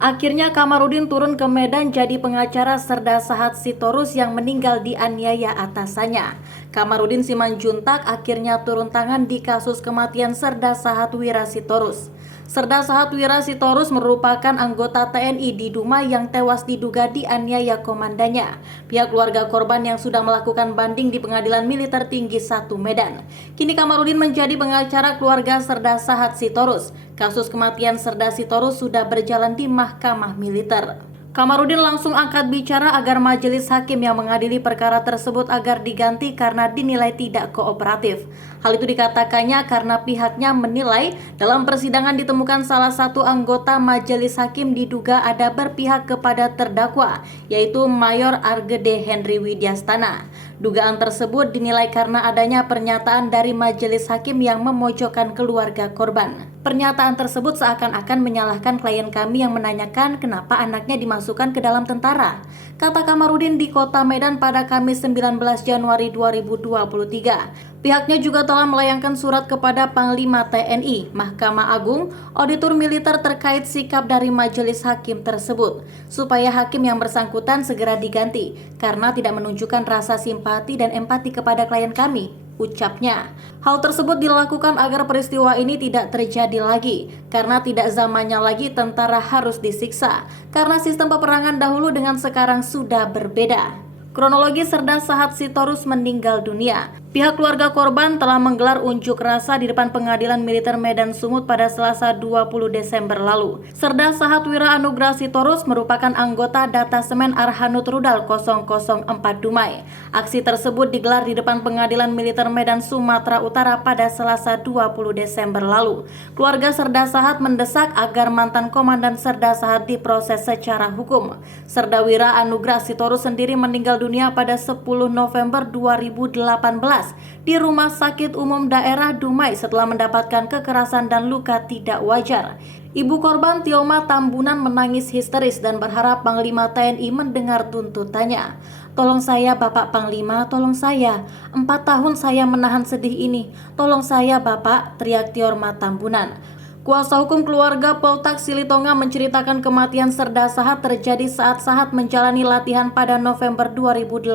Akhirnya Kamarudin turun ke Medan jadi pengacara Serda Sahat Sitorus yang meninggal dianiaya atasannya. Kamarudin Simanjuntak akhirnya turun tangan di kasus kematian Serda Sahat Wira Sitorus. Serda Sahat Wira Sitorus merupakan anggota TNI di Dumai yang tewas diduga dianiaya komandannya. Pihak keluarga korban yang sudah melakukan banding di Pengadilan Militer Tinggi 1 Medan. Kini Kamarudin menjadi pengacara keluarga Serda Sahat Sitorus. Kasus kematian Serda Sitorus sudah berjalan di Mahkamah Militer. Kamarudin langsung angkat bicara agar majelis hakim yang mengadili perkara tersebut agar diganti karena dinilai tidak kooperatif. Hal itu dikatakannya karena pihaknya menilai dalam persidangan ditemukan salah satu anggota majelis hakim diduga ada berpihak kepada terdakwa, yaitu Mayor Argede Henry Widyastana. Dugaan tersebut dinilai karena adanya pernyataan dari majelis hakim yang memojokkan keluarga korban. Pernyataan tersebut seakan-akan menyalahkan klien kami yang menanyakan kenapa anaknya dimasukkan ke dalam tentara. Kata Kamarudin di Kota Medan pada Kamis 19 Januari 2023. Pihaknya juga telah melayangkan surat kepada Panglima TNI, Mahkamah Agung, Auditor Militer terkait sikap dari majelis hakim tersebut, supaya hakim yang bersangkutan segera diganti karena tidak menunjukkan rasa simpati dan empati kepada klien kami, ucapnya. Hal tersebut dilakukan agar peristiwa ini tidak terjadi lagi, karena tidak zamannya lagi tentara harus disiksa, karena sistem peperangan dahulu dengan sekarang sudah berbeda. Kronologi Serda Sahat Sitorus meninggal dunia. Pihak keluarga korban telah menggelar unjuk rasa di depan Pengadilan Militer Medan Sumut pada Selasa 20 Desember lalu. Serda Sahat Wira Anugrah Sitorus merupakan anggota Datasemen Arhanud Rudal 004 Dumai. Aksi tersebut digelar di depan Pengadilan Militer Medan Sumatera Utara pada Selasa 20 Desember lalu. Keluarga Serda Sahat mendesak agar mantan komandan Serda Sahat diproses secara hukum. Serda Wira Anugrah Sitorus sendiri meninggal dunia pada 10 November 2018 di Rumah Sakit Umum Daerah Dumai setelah mendapatkan kekerasan dan luka tidak wajar. Ibu korban Tioma Tambunan menangis histeris dan berharap Panglima TNI mendengar tuntutannya. Tolong saya Bapak Panglima, tolong saya. 4 tahun saya menahan sedih ini. Tolong saya Bapak, teriak Tioma Tambunan. Kuasa hukum keluarga Poltak Silitonga menceritakan kematian Serda Sahat terjadi saat Sahat menjalani latihan pada November 2018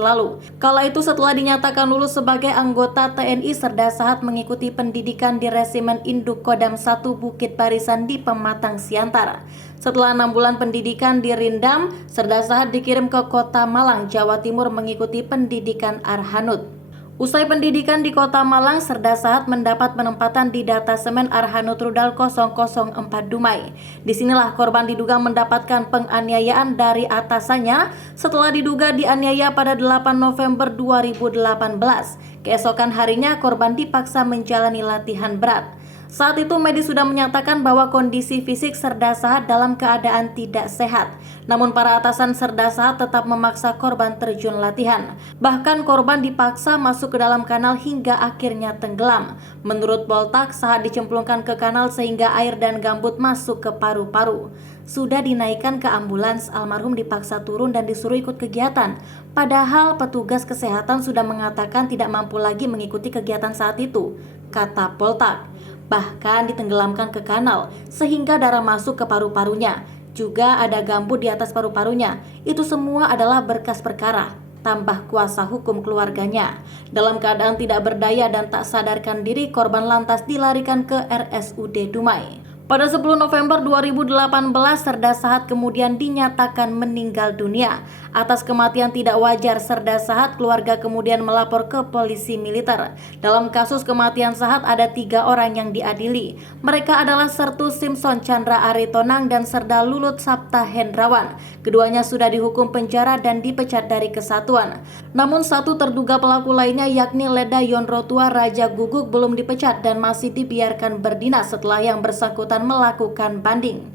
lalu. Kala itu setelah dinyatakan lulus sebagai anggota TNI, Serda Sahat mengikuti pendidikan di Resimen Induk Kodam 1 Bukit Barisan di Pematang Siantar. Setelah 6 bulan pendidikan di Rindam, Serda Sahat dikirim ke Kota Malang, Jawa Timur mengikuti pendidikan Arhanud. Usai pendidikan di Kota Malang, Serda Sahat mendapat penempatan di Datasemen Arhanud Rudal 004 Dumai. Disinilah korban diduga mendapatkan penganiayaan dari atasannya setelah diduga dianiaya pada 8 November 2018. Keesokan harinya korban dipaksa menjalani latihan berat. Saat itu medis sudah menyatakan bahwa kondisi fisik Serda Sahat dalam keadaan tidak sehat. Namun para atasan Serda Sahat tetap memaksa korban terjun latihan. Bahkan korban dipaksa masuk ke dalam kanal hingga akhirnya tenggelam. Menurut Poltak, Sahat dicemplungkan ke kanal sehingga air dan gambut masuk ke paru-paru. Sudah dinaikkan ke ambulans, almarhum dipaksa turun dan disuruh ikut kegiatan. Padahal petugas kesehatan sudah mengatakan tidak mampu lagi mengikuti kegiatan saat itu, kata Poltak. Bahkan ditenggelamkan ke kanal sehingga darah masuk ke paru-parunya. Juga ada gambut di atas paru-parunya. Itu semua adalah berkas perkara, tambah kuasa hukum keluarganya. Dalam keadaan tidak berdaya dan tak sadarkan diri, korban lantas dilarikan ke RSUD Dumai. Pada 10 November 2018, Serda Sahat kemudian dinyatakan meninggal dunia. Atas kematian tidak wajar Serda Sahat, keluarga kemudian melapor ke polisi militer. Dalam kasus kematian Sahat ada 3 orang yang diadili. Mereka adalah Sertu Simpson Chandra Aritonang dan Serda Lulut Sapta Hendrawan. Keduanya sudah dihukum penjara dan dipecat dari kesatuan. Namun satu terduga pelaku lainnya yakni Leda Yonrotua Raja Guguk belum dipecat dan masih dibiarkan berdinas setelah yang bersangkutan melakukan banding.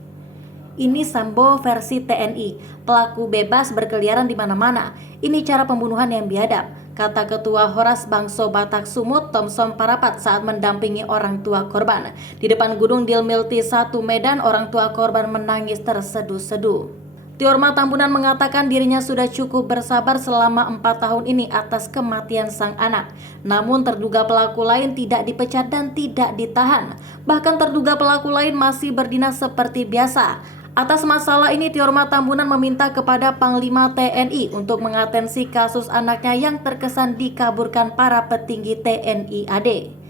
Ini Sambo versi TNI, pelaku bebas berkeliaran di mana-mana. Ini cara pembunuhan yang biadab, kata Ketua Horas Bangso Batak Sumut Thomson Parapat saat mendampingi orang tua korban. Di depan Gunung Dilmilti 1 Medan, orang tua korban menangis terseduh-seduh. Tioma Tambunan mengatakan dirinya sudah cukup bersabar selama 4 tahun ini atas kematian sang anak. Namun terduga pelaku lain tidak dipecat dan tidak ditahan. Bahkan terduga pelaku lain masih berdinas seperti biasa. Atas masalah ini, Tiorma Tambunan meminta kepada Panglima TNI untuk mengatensi kasus anaknya yang terkesan dikaburkan para petinggi TNI AD.